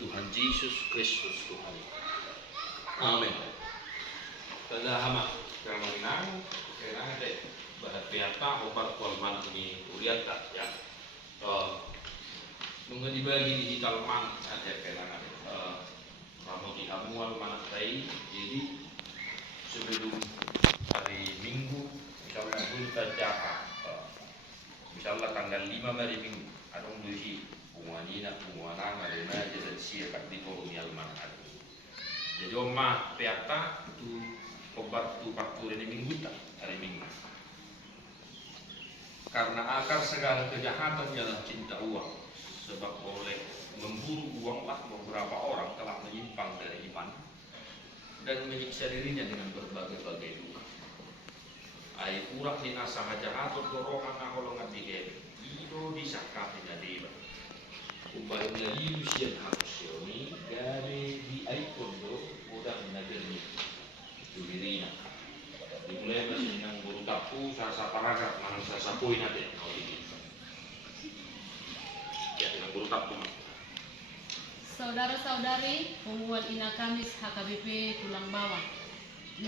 Tuhan Yesus Kristus Tuhan. Amin. Tadahama kamanang kailangan deh bahatiata obat kualman ini kuliah tak ya. Nunggu dibagi digital man ada kailangan kamu dihamual mana tadi. Jadi sebelum hari Minggu misalnya kita jaga misalnya tanggal 5 hari Minggu adong dusi bunganina bunganang ada jadi siap di forum yalman ada. Jadi omah peata tu obat tu faktur ini minggu tak hari Minggu. Karena akar segala kejahatan ialah cinta uang. Sebab oleh memburu uanglah beberapa orang telah menyimpang dari iman dan menyiksa dirinya dengan berbagai-bagai duka. Ai urang ni nasa hajahatot dorongan naholongan dihem. Ido disakati na diba. Upaya ngalilu siya hakusyoni gari di ay kondo udah nagani dulirina. Dimulai masih yang guru tapu aku sa paragraf manang sa poin natin. Ya, dengan guru tak cuma. Saudara-saudari, pengumuman Ina Kamis HKBP Tulang Bawang.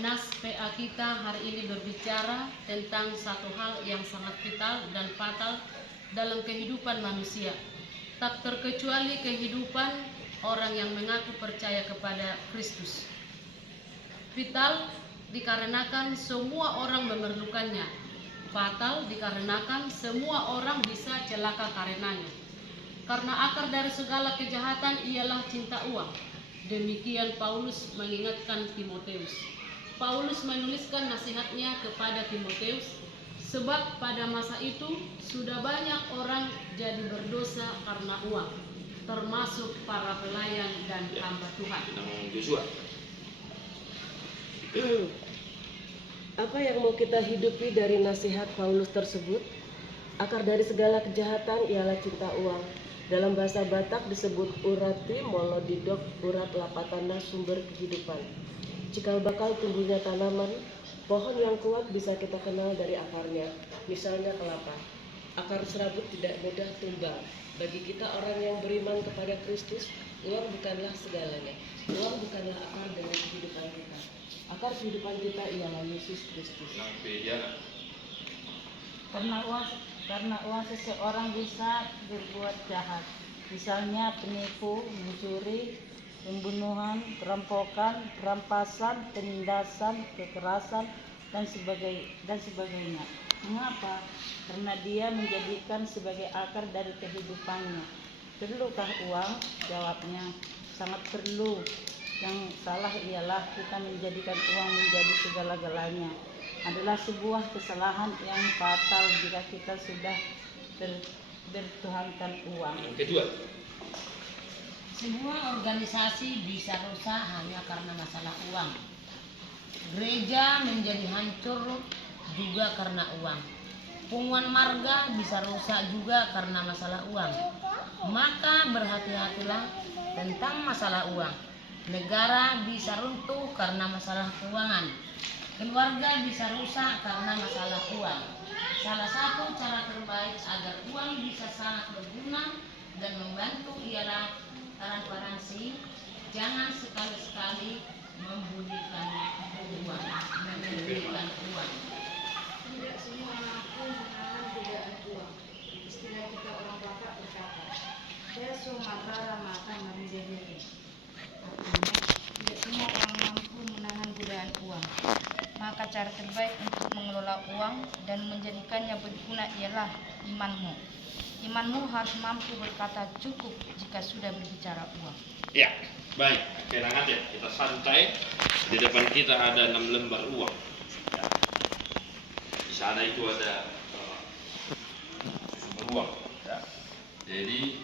Nas PA kita hari ini berbicara tentang satu hal yang sangat vital dan fatal dalam kehidupan manusia. Tak terkecuali kehidupan orang yang mengaku percaya kepada Kristus. Vital dikarenakan semua orang memerlukannya. Fatal dikarenakan semua orang bisa celaka karenanya. Karena akar dari segala kejahatan ialah cinta uang. Demikian Paulus mengingatkan Timoteus. Paulus menuliskan nasihatnya kepada Timoteus, sebab pada masa itu sudah banyak orang jadi berdosa karena uang, termasuk para pelayan dan hamba Tuhan. Joshua. Apa yang mau kita hidupi dari nasihat Paulus tersebut? Akar dari segala kejahatan ialah cinta uang. Dalam bahasa Batak disebut urati molodidok urat lapatana sumber kehidupan. Cikal bakal tumbuhnya tanaman, pohon yang kuat bisa kita kenal dari akarnya. Misalnya kelapa. Akar serabut tidak mudah tumbang. Bagi kita orang yang beriman kepada Kristus, uang bukanlah segalanya. Uang bukanlah akar dari kehidupan kita. Akar kehidupan kita ialah Yesus Kristus. Karena uang seseorang bisa berbuat jahat. Misalnya penipu, mencuri, pembunuhan, perampokan, perampasan, penindasan, kekerasan, dan sebagainya. Mengapa? Karena dia menjadikan sebagai akar dari kehidupannya. Perlukah uang? Jawabnya, sangat perlu. Yang salah ialah kita menjadikan uang menjadi segala-galanya. Adalah sebuah kesalahan yang fatal jika kita sudah bertuhankan uang. Yang kedua, Semua organisasi bisa rusak hanya karena masalah uang. Gereja menjadi hancur juga karena uang. Pengumuman marga bisa rusak juga karena masalah uang. Maka berhati-hatilah tentang masalah uang. Negara bisa runtuh karena masalah keuangan. Keluarga bisa rusak karena masalah uang. Salah satu cara terbaik agar uang bisa sangat berguna dan membantu ialah transparansi. Jangan sekali-sekali membudidkan uang, membudidkan uang. Tidak semua mampu menahan godaan uang. Istilah kita orang Batak berkata, "Deso matara mata menjadi." Artinya, tidak semua orang mampu menahan godaan uang. Maka cara terbaik untuk mengelola uang dan menjadikannya berguna ialah imanmu. Imanmu harus mampu berkata cukup jika sudah berbicara uang. ya, baik. Tenang aja, kita santai. Di depan kita ada 6 lembar uang. Ya. Di sana itu ada sumber uang. Ya. Jadi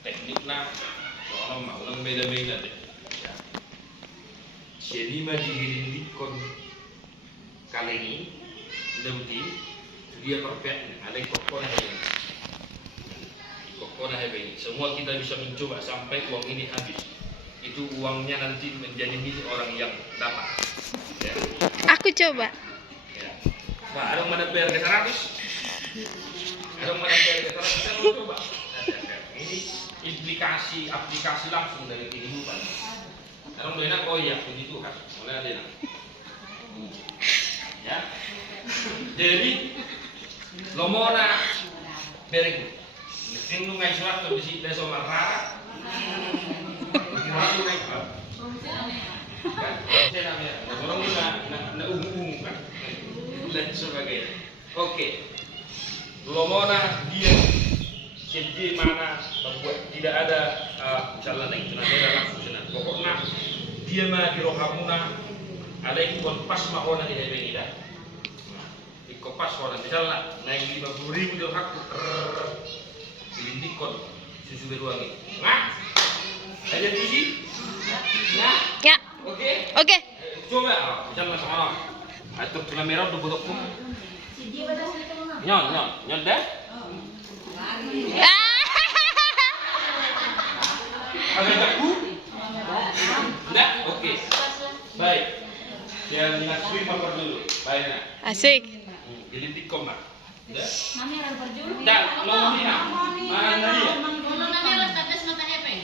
tekniknya soalnya maulang beda-beda deh. Ya. Jadi majihirin kon kaleni lemti dia perfect. Ada kokona ini. Kokona ini. Semua kita bisa mencoba sampai uang ini habis. Itu uangnya nanti menjadi milik orang yang dapat. Ya. Aku coba. Ya. Nah, ada yang mana bayar ke 100? Ada yang mana bayar ke 100? Kita mau coba. Ini aplikasi langsung dari kehidupan. Ada yang enak, oh iya, puji Tuhan. Mulai ada enak. Ya. Jadi, lo mau na bereng. Neng nungai surat ke bisi desa marara. Masuk naik kan? Saya namanya. Orang ini na ungu kan? Dan sebagainya. Oke. Lo mau na dia sendiri mana membuat tidak ada misalnya naik itu ada langsung sana. Pokoknya dia mah di rohamuna ada yang pas mahona di hari ini dah. Kopas orang misalnya naik 50.000 dia hakku dilindikon susu beruangi nah aja sih nah Ya. oke Oke. coba misalnya sama atau tuna merah udah botok pun nyon dah ada aku enggak oke baik yang lihat screen paper dulu Baik na. Asik. Jadi tikom na. Dah. Mami orang berjuluk. Dah, lo ni na. Mana dia? Kuno na meron tatas mata hepeng.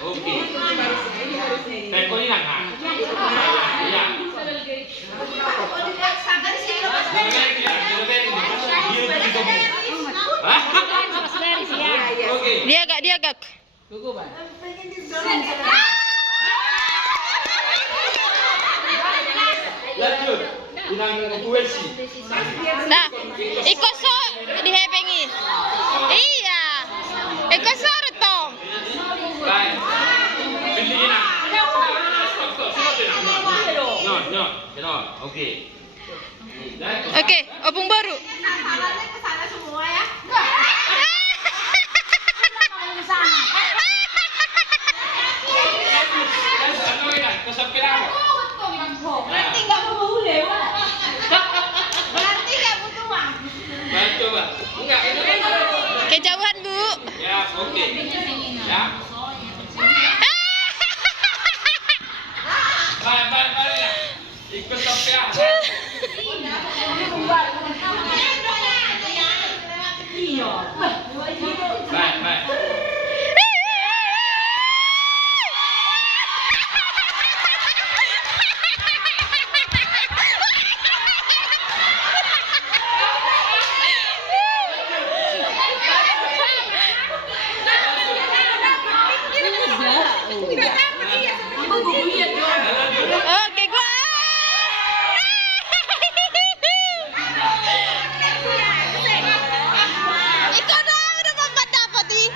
Okey. Teko ni nak ha. Ya. Okey. Dia agak. Lanjut. Inang kuwesi. Nah, ikoso dihepengi. Iya. Ikoso to. Baik. Pilih inang. No. Benar. Okey. Oke, opung baru. Ano inang? Kesampilan mo. Berarti nggak mau boleh, Wak. Berarti nggak butuh uang. Baik, coba. Enggak, ini kan. Kejauhan, Bu. Ya, okey. Ya. Baik ya. Ikut sampean. Baik. Oke, gua. Ikaw na udah dapat nih.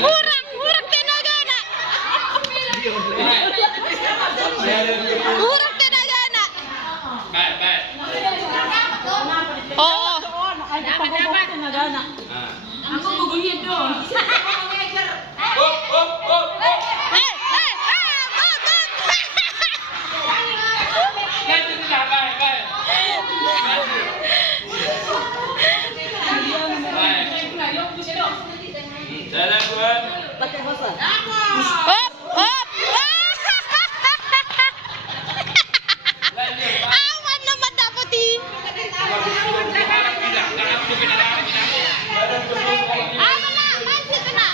Urang tenaga anak. Urang tenaga anak. Baik. Oh. Aku guguhin dong. Op. Lanjut dah, baik. Baik. Jalan buat. Pakai bahasa. Hop. Lanjut. Awan naman dapat nih. Aman na, pansit na.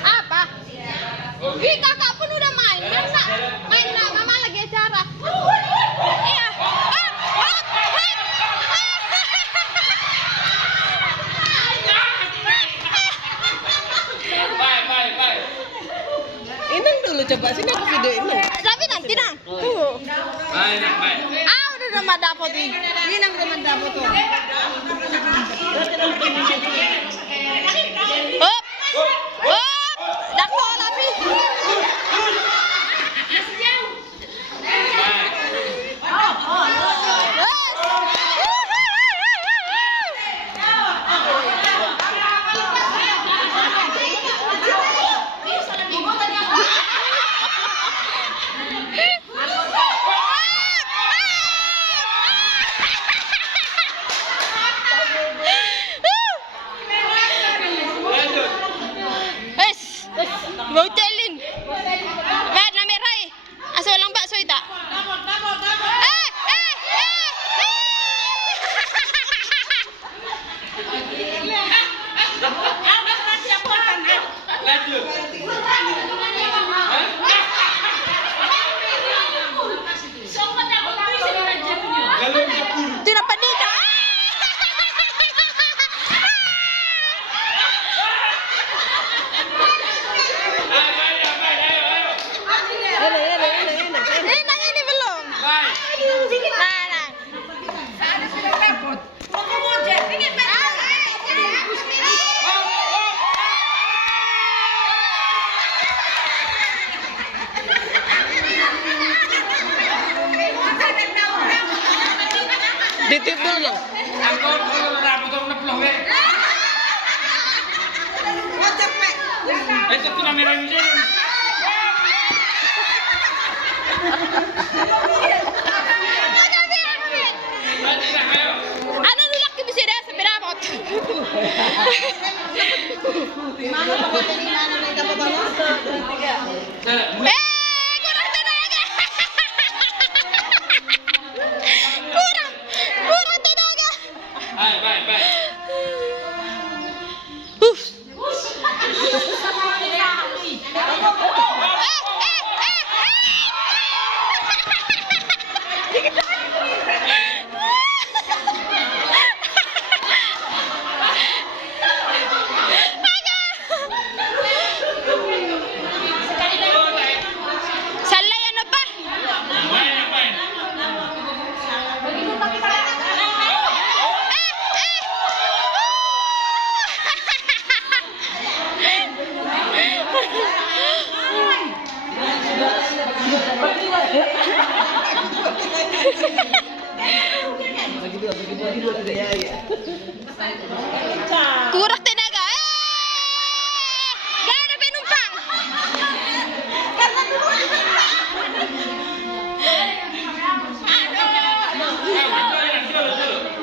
Apa? Ih, kakak pun udah main. Masa main nggak? Mama lagi acara. Iya. Baik. Inang dulu coba sini aku videoin. Tapi nanti nang. Tuh. Baik. Udah nama dapat nih. Inang udah mendapot tuh. Hop. Dak bola pi. satu kamera ini. Ano nulak ki bisida sa pinamot? Kurang tenaga. Kurang tenaga. Baik. Salay ano pa? Baik. Kurang tenaga. Gak ada penumpang.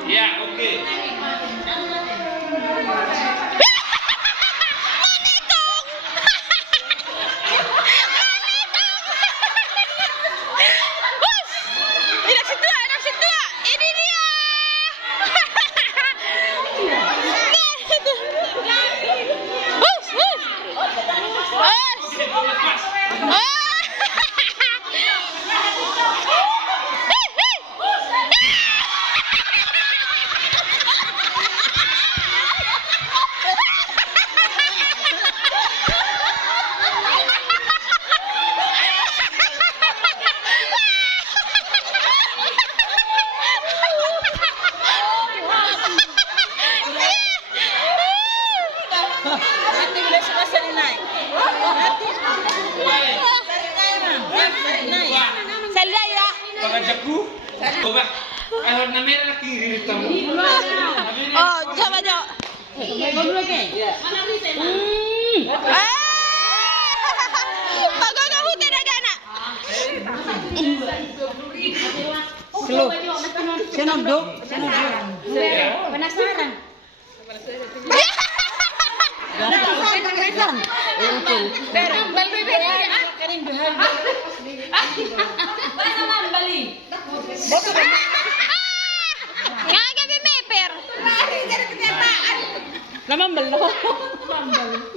Ya, oke. Anak situa. Ini dia. Salaya. Pakajakku. Coba. Warna merah kiri tamu. Oh, coba Jo. Pagod ako talaga na. Penasaran? Ngagabi meper.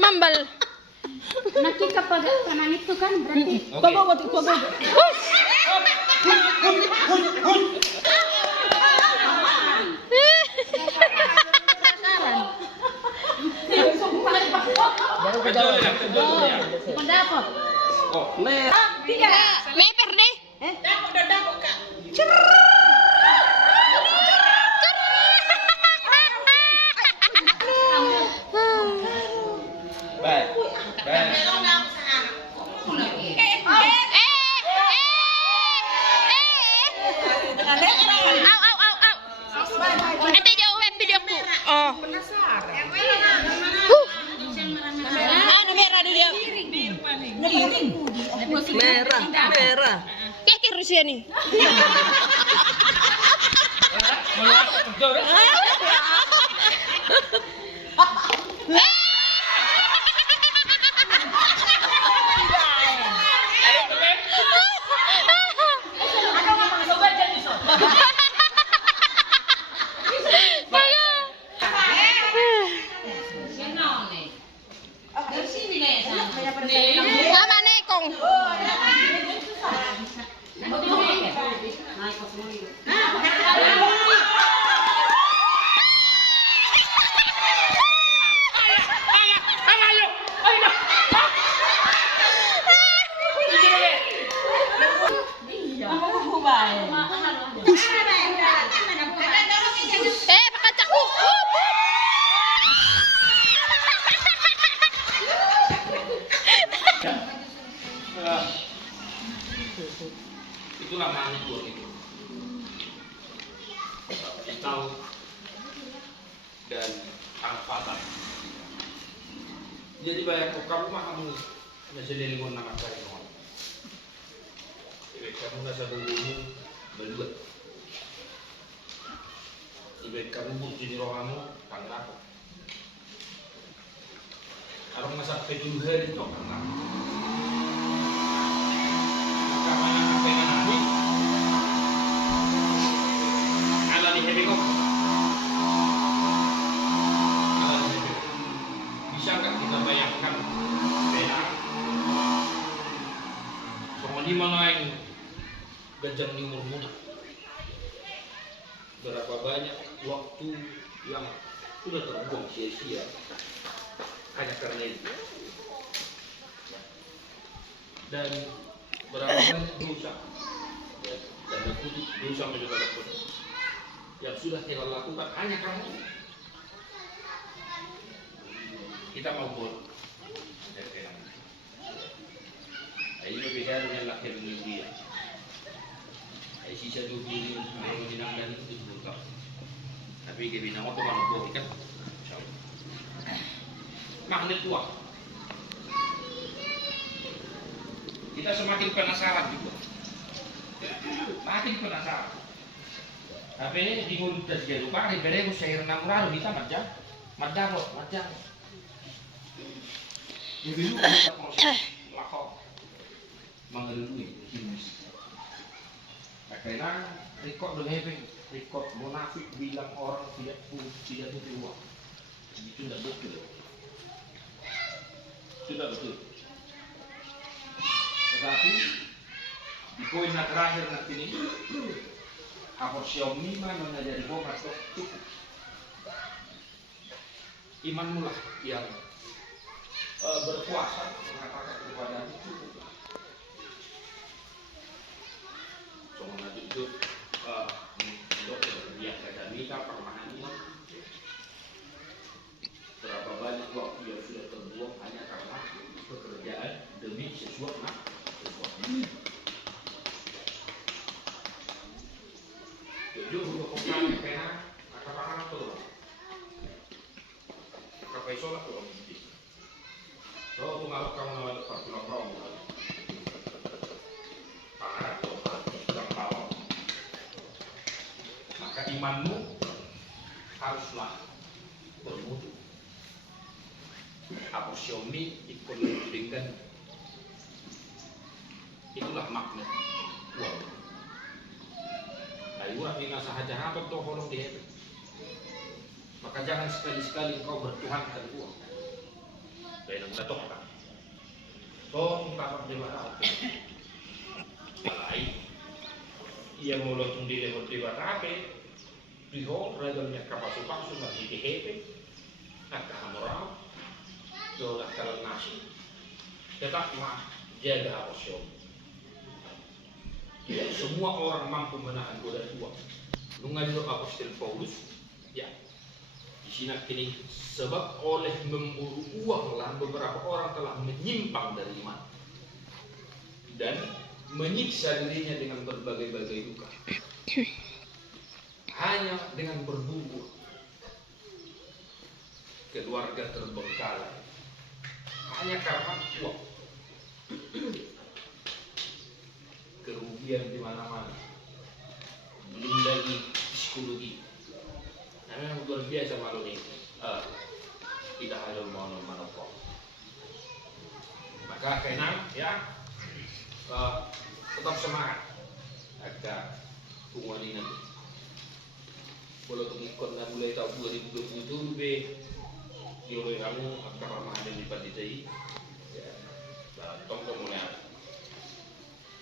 Mambal. Nakikapag kanan itu kan berarti pendapat. Meper deh. Baik. Au. Ente jauh web videoku. Oh. Anu merah dulu dia. Merah. Kayak Rusia nih. Sama nekong. Pakacakku. Itulah manukur itu. Pisau dan alat patah. Jadi banyak kok kamu mah kamu nasililingon nama saya mohon. Ibig kamu nasa bulumu berdua. Ibig kamu bukti di rohamu panglako. Arong nasa peduluhan itu panglako. Kamana kapengan nabi. Ala ni hebi ko. Bisa nggak kita bayangkan beda sama di mana yang gajah di umur muda, berapa banyak waktu yang sudah terbuang sia-sia hanya karena itu, dan berapa banyak dosa dan kutip dosa menjadi yang sudah kita lakukan hanya karena itu. Kita mau buat ini berbeda dengan lahir India. Sisa 20 tahun dinamkan itu 70 tahun. Tapi kebina waktu kan buat kan. Magnet tua. Kita semakin penasaran juga. Makin penasaran. Tapi di mulut dan juga lupa di beremu syair namuraru kita madabot. Jadi lu kita proses lakon mengelului himus. Karena rekod dengan rekod munafik bilang orang tidak butuh uang. Itu tidak betul. Tidak betul. Tetapi di poin yang terakhir nanti ini, apa Xiaomi mengajari bohong atau cukup. Imanmu lah yang berkuasa mengatakan kepada itu cukuplah. Soalnya itu untuk dia akademika permahani berapa banyak waktu yang sudah terbuang hanya karena pekerjaan demi sesuatu. Jujur untuk komplain karena kata-kata turun. Kapai sholat turun. So, kalau kamu nak berpulang-pulang, pangaran Tuhan, kalau maka imanmu haruslah bermutu. Apa Xiaomi ikut dengan itulah makna uang. Ayuah ini sahaja apa tuh holong dia. Maka jangan sekali-sekali engkau bertuhankan uang. Kaya nang natok ka. So, tapak di mana ako. Alay. Iya mo lang itong dilewag di batake. Bihol, ragal niya kapasupang sumagigihete. Nagkahamuraw. Yolah kalang nasi. Tetap jaga apa siya. Tidak semua orang mampu menahan godaan uang. Nung ngadilok Apostol Paulus, ya. Di sini kini sebab oleh memburu uanglah beberapa orang telah menyimpang dari iman dan menyiksa dirinya dengan berbagai-bagai duka. Hanya dengan berburu keluarga terbengkalai hanya karena uang. Kerugian di mana-mana. Belum lagi psikologi. Memang luar biasa malu ini. Tidak ada mana-mana. Maka kena ya tetap semangat agar hubungan ini. Kalau ikut dan mulai tahun 2027 lebih dioleh kamu akan ramah di Panditai. Ya, tongkol mulai.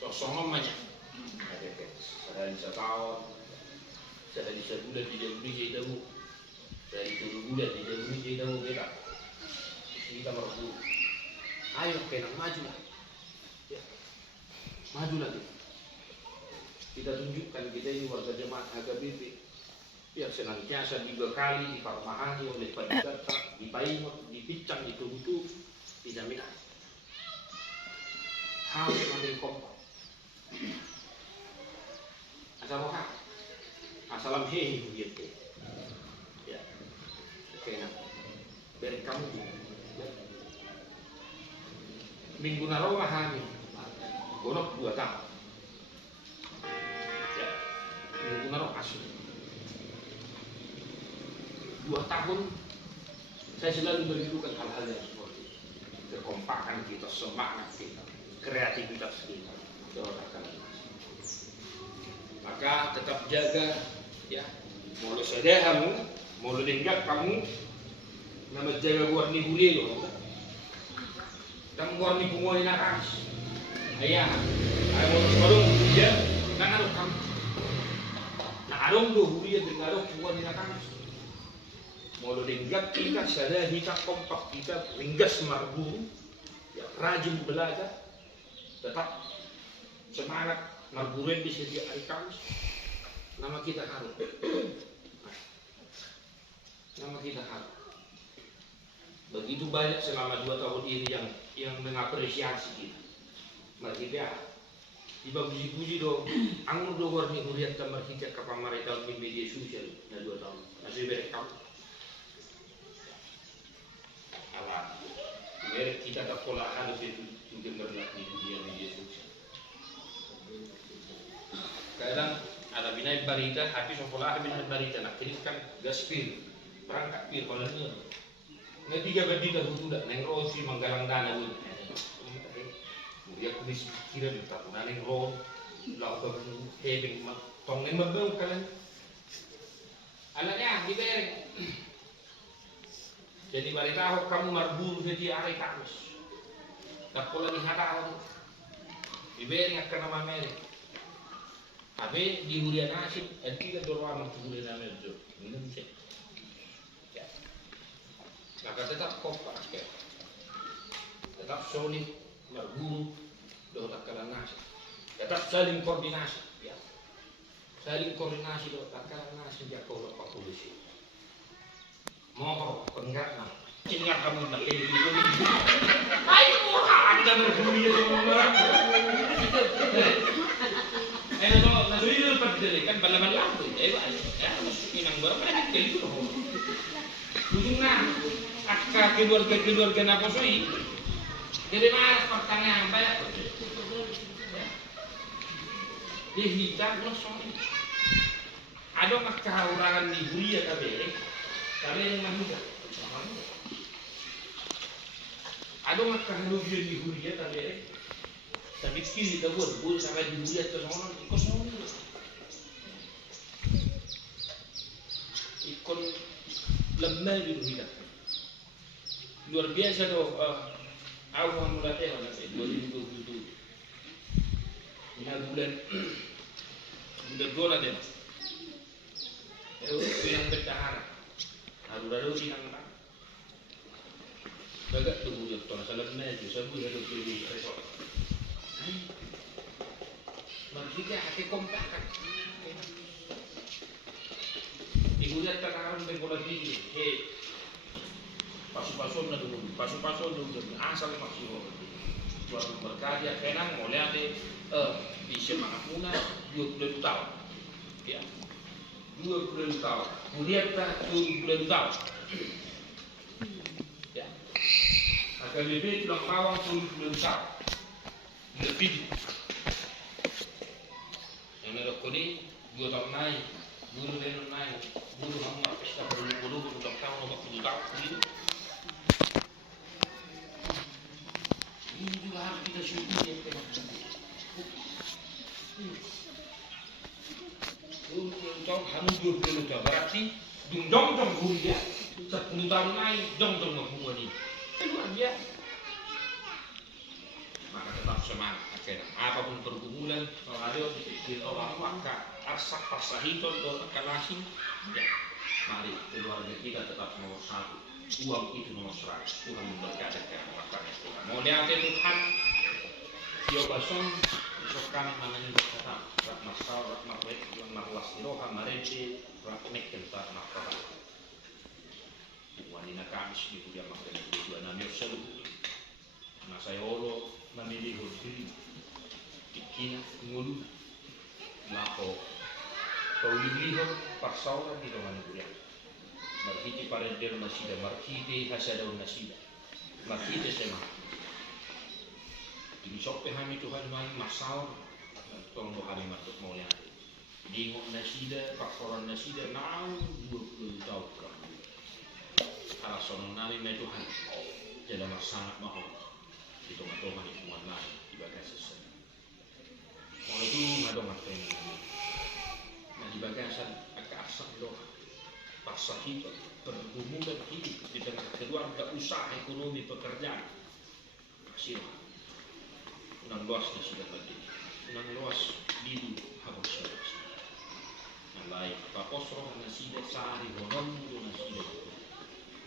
Sosong banyak. Ada di setahun. Saya di sebulan di Indonesia itu, saya itu bulan di Indonesia itu kita, kita berdua. Ayo kena maju lah, ya. Maju lagi. Kita tunjukkan kita ini warga jemaat HKBP, biar senantiasa dibekali, diparmahani oleh pendidikan, dipaimut, dipicang, dituntut, dijamin. Harus mengambil kompak. Asal mohon. Asalam hei gitu. Ya. Oke, nah. Dari kamu ya. minggu naro mahami gorok 2 tahun ya minggu naro asli 2 tahun saya selalu merindukan hal-hal yang seperti itu. Kekompakan kita, semangat kita, kreativitas kita. Maka tetap jaga ya mulu sedehamu mulu lenggak kamu nama jaga warni bulelo dan warni bungoy na kamis ayah ayo marung dia nangarok kamu nangarong do huliya nangarok bungoy na kamis mulu lenggak kita sadar kita kompak kita ringgas marburu ya rajin belajar tetap semangat marburen di setiap hari Kamis nama kita harus begitu banyak selama 2 tahun ini yang mengapresiasi kita mari kita dibagusi-puji dong anggur do warni huriat tamar hijak ke pamarita di media sosial na 2 tahun masih berekam ala merek kita tak pola harus itu juga berlaku di dunia media sosial kadang ada binai barita habis sekolah binai barita nak kini kan gaspir perangkat pir kalau ni nanti tiga berdita hutuda neng rosi manggalang dana ni dia kumis kira di tak neng ro lau ke hebing tong neng mabel kalian anaknya dibayar jadi barita kamu marburu jadi hari Kamis tak pola ni hata dibayar akan nama merek Abe di hurian nasib, tidak dorong ke hurian nasib, minum cek. Maka tetap kompak, tetap solid, berburu, doa tak kalah nasib, tetap saling koordinasi, ya. Saling koordinasi doa tak kalah nasib ya kau lepas polisi. Mohon penggak nak, ingat kamu nak pilih ini. Ayo, anda berhurian semua. Nasulido kan balaban tuh, ya inang berapa nih kali itu loh. Ujungnya, keluarga naposoi, jadi malas pertanyaan banyak. Dia hitam langsung. Ada kehaurangan di Bulia kabeh yang manusia. Ada kehaurangan di Bulia kabeh. Tapi kiri kita buat sampai di Bulia tersono ikut ikon lemah di dunia luar biasa doh awal mulai nanti 2027 bulan dolar deh yang bertahan ada sinang tak bagak tuh bulan tahun salam nih sabu ada di resort maksudnya hati kompakan igulat takaran begola di pasu-pasu na dulu asal maksud buat berkarya kenang mulai ada di semangat muna 20 tahun ya 20 tahun kemudian kita 20 tahun ya akan lebih tulang pawang 20 tahun lebih yang mereka ini 2 tahun naik bulu naik bulu kamu nggak pesta bulu udah tahu nggak bulu tahu gitu ini juga harus kita syukuri ya untuk kamu 20 tahun berarti dong bulu dia 10 tahun naik dong bulu ini luar biasa maka tetap semangat apapun pergumulan kalau ada di orang maka asak pasahiton atau kalasi ya mari keluarga kita tetap nomor 1 uang itu nomor 100 Tuhan memberkati makanya Tuhan mau lihat Tuhan Yobason besok kami mananya berkata rahmat sal rahmat baik yang marwas iroha marece rahmat kentar nakara wanita kami di dia makan dua namanya seluruh nasayolo namili hodri ikina ngulu nako kauliho pasaura di rumah negeri marhiti parender nasida marhiti hasada nasida marhiti sema Ibisope kami Tuhan main masal tolong Tuhan masuk maunya. Dingok nasida, pakoran nasida, 20 tahun kamu. Alasan nami me Tuhan, jadi sangat mahal. Itu Tuhan itu mana dibagai sesuatu. Kalau itu nggak dong apa ini. Nah dibagai agak asal doa. Pasal hidup, pergumulan hidup di tengah keluarga, usaha, ekonomi, pekerjaan. Kasih Tuhan. Unang luas na sila pati. Unang luas dito habang sila. Ang lain, paposro na sila sa ari, honondo na sila.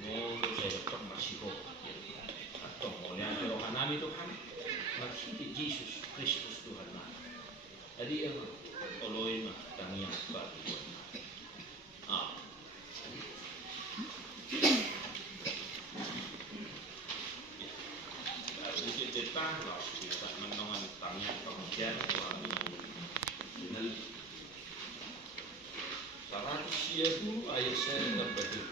Ngono sa ilapang masiho. At ito, ngulihan pero kanami Tuhan, maghiti Jesus Christus Tuhan na. Adi ang oloy na tangiyang pati. Amen. Kita bisa menongan tanya pengajian suami dengan salah siapa ayat saya terbentuk.